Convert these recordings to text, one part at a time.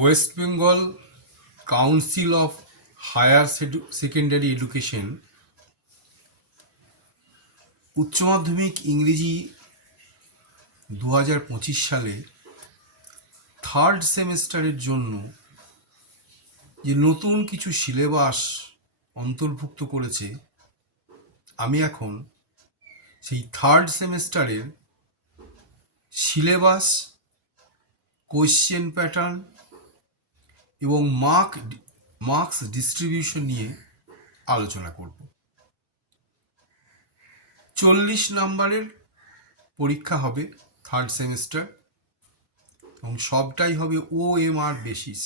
West Bengal council of higher secondary education উচ্চ মাধ্যমিক ইংরেজি 2025 সালে থার্ড সেমেস্টারের জন্য যে নতুন কিছু সিলেবাস অন্তর্ভুক্ত করেছে, আমি এখন সেই থার্ড সেমেস্টারের সিলেবাস, কোয়েশ্চেন প্যাটার্ন এবং মার্কস ডিস্ট্রিবিউশন নিয়ে আলোচনা করব। 40 নম্বরের পরীক্ষা হবে থার্ড সেমেস্টার এবং সবটাই হবে OMR বেসিস।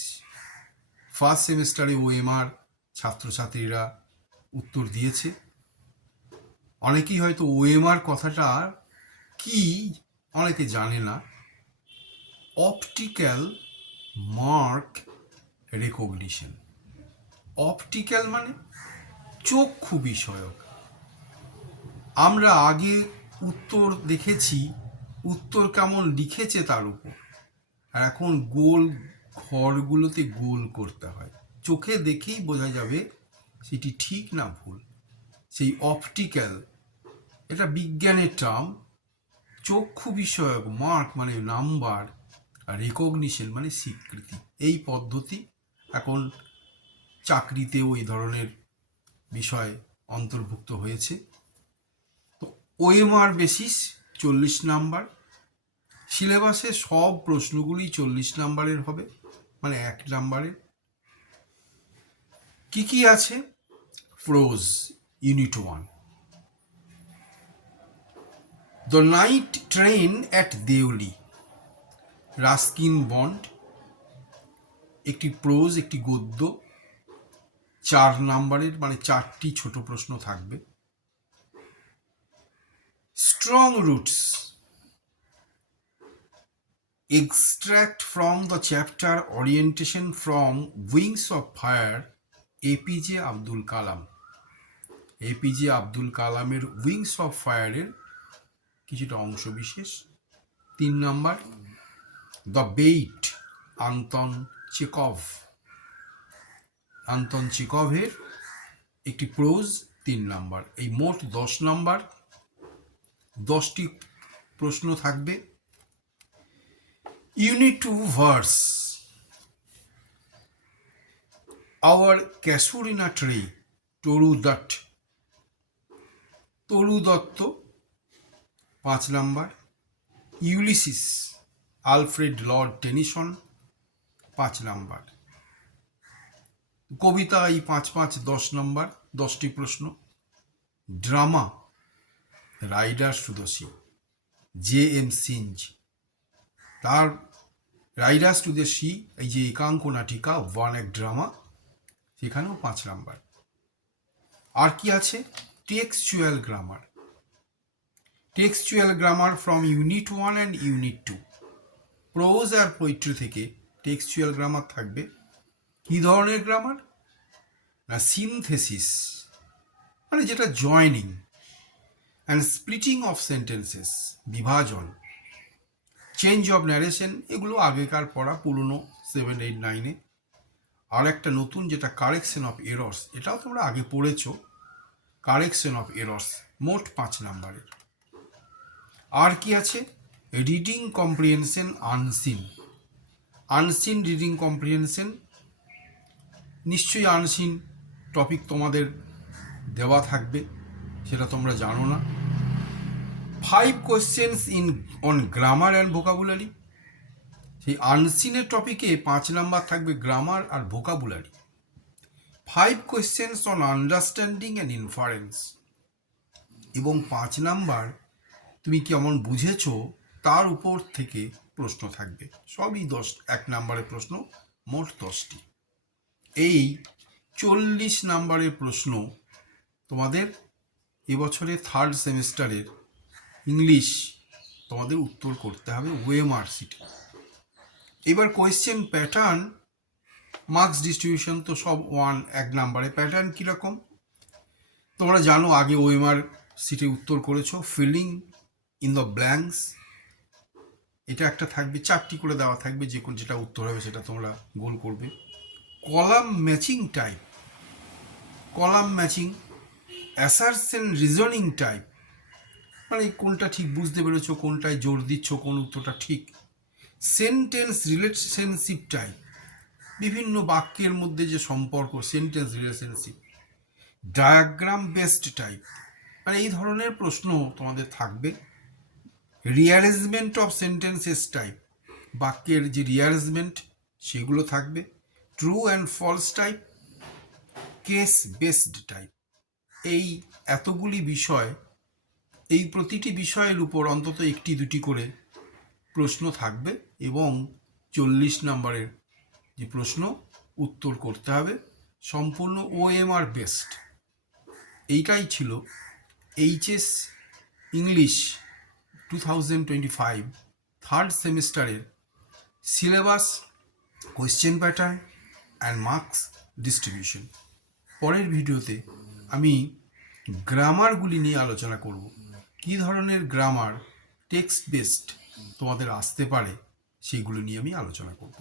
ফার্স্ট সেমেস্টারে OMR ছাত্রছাত্রীরা উত্তর দিয়েছে। অনেকেই হয়তো OMR কথাটা কি অনেকে জানে না। Optical mark recognition. অপটিক্যাল মানে চক্ষু বিষয়ক। আমরা আগে উত্তর দেখেছি, উত্তর কেমন লিখেছে তার উপর, আর এখন গোল ঘরগুলোতে গোল করতে হয়। চোখে দেখেই বোঝা যাবে সেটি ঠিক না ভুল। সেই অপটিক্যাল, এটা বিজ্ঞানের টার্ম। চক্ষু বিষয়ক মার্ক মানে নাম্বার, আর রেকগনিশন মানে স্বীকৃতি। এই পদ্ধতি এখন চাকরিতেও এই ধরনের বিষয় অন্তর্ভুক্ত হয়েছে। তো OMR বেসিস 40 নাম্বার। সিলেবাসে সব প্রশ্নগুলি 40 নাম্বারের হবে, মানে 1 নাম্বারের। কি কি আছে? Prose, unit 1। The night train at Deoli, Ruskin Bond. একটি প্রোজ, একটি গদ্য, 4 নাম্বারের, মানে 4টি ছোট প্রশ্ন থাকবে। Strong roots, extract from the chapter orientation from wings of fire, APJ Abdul Kalam. APJ Abdul কালামের উইংস অফ ফায়ারের কিছুটা অংশ বিশেষ। 3 number. The bait, Anton Chekhov. Anton চেকভের একটি প্রোজ, 3 নাম্বার। এই মোট 10 নাম্বার, 10টি প্রশ্ন থাকবে। Unit 2 verse, our casuarina tree, Toru Dutt. Toru Dutt, 5 number. Ulysses, Alfred Lord Tennyson, 5 number. কবিতা এই 5 5 10 নাম্বার, 10টি প্রশ্ন। Drama, riders to the sea, JM Synge. তার রাইডার্স টু দ্য সি, এই যে একাঙ্ক নাটিকা, 1 এক ড্রামা, সেখানেও 5 নাম্বার। আর কি আছে? Textual grammar. Textual grammar from unit 1 and unit 2। Prose আর পোয়েট্রি থেকে টেক্সচুয়াল গ্রামার থাকবে। কি ধরনের গ্রামার? না সিনথেসিস, মানে যেটা joining, and splitting of sentences, বিভাজন, চেঞ্জ অফ ন্যারেশন, এগুলো আগেকার পড়া, পুরনো 7 8 9-এ। আর একটা নতুন যেটা কারেকশন অফ এরর্স, এটাও তোমরা আগে পড়েছো। কারেকশন অফ এরর্স, মোট 5 নাম্বারের। আর কি আছে? Reading comprehension unseen. Unseen reading comprehension, নিশ্চয়ই আনসিন টপিক তোমাদের দেওয়া থাকবে, সেটা তোমরা জানো না। 5 questions on grammar and vocabulary. সেই আনসিনের টপিকে 5 নাম্বার থাকবে গ্রামার আর vocabulary. 5 questions on understanding and inference, এবং 5 নাম্বার তুমি কেমন বুঝেছো তার উপর থেকে প্রশ্ন থাকবে। সবই 1 নাম্বারের প্রশ্ন, মোট 10টি। এই 40 নাম্বারের প্রশ্ন তোমাদের এবছরে থার্ড সেমেস্টারের ইংলিশ তোমাদের উত্তর করতে হবে OMR সিটে। এবার কোয়েশ্চেন প্যাটার্ন, মার্কস ডিস্ট্রিবিউশন তো সব 1 নাম্বারে। প্যাটার্ন কীরকম তোমরা জানো, আগে OMR সিটে উত্তর করেছো। ফিলিং ইন দ্য ব্ল্যাঙ্কস, এটা একটা থাকবে, 4টি করে দেওয়া থাকবে, যে কোন যেটা উত্তর হবে সেটা তোমরা গোল করবে। Column matching type, column matching, assertion reasoning type, মানে কোনটা ঠিক বুঝতে পেরেছো, কোনটায় জোর দিচ্ছ, কোন উত্তরটা ঠিক। সেন্টেন্স রিলেশনশিপ টাইপ, বিভিন্ন বাক্যের মধ্যে যে সম্পর্ক, sentence relationship. Diagram based type, মানে এই ধরনের প্রশ্ন তোমাদের থাকবে। রিঅ্যারেঞ্জমেন্ট অফ সেন্টেন্সেস টাইপ, বাক্যের যে রিঅ্যারেঞ্জমেন্ট সেগুলো থাকবে। True and false type, case based type. এই এতগুলি বিষয়, এই প্রতিটি বিষয়ের উপর অন্তত 1-2টি করে প্রশ্ন থাকবে এবং 40 নম্বরের যে প্রশ্ন উত্তর করতে হবে, সম্পূর্ণ OMR বেসড। এইটাই ছিল এইচএস ইংলিশ 2025 থার্ড সেমিস্টারের syllabus, question pattern and marks distribution. পরের ভিডিওতে আমি গ্রামারগুলি নিয়ে আলোচনা করব, কী ধরনের গ্রামার টেক্সট বেসড তোমাদের আসতে পারে সেইগুলো নিয়ে আমি আলোচনা করব।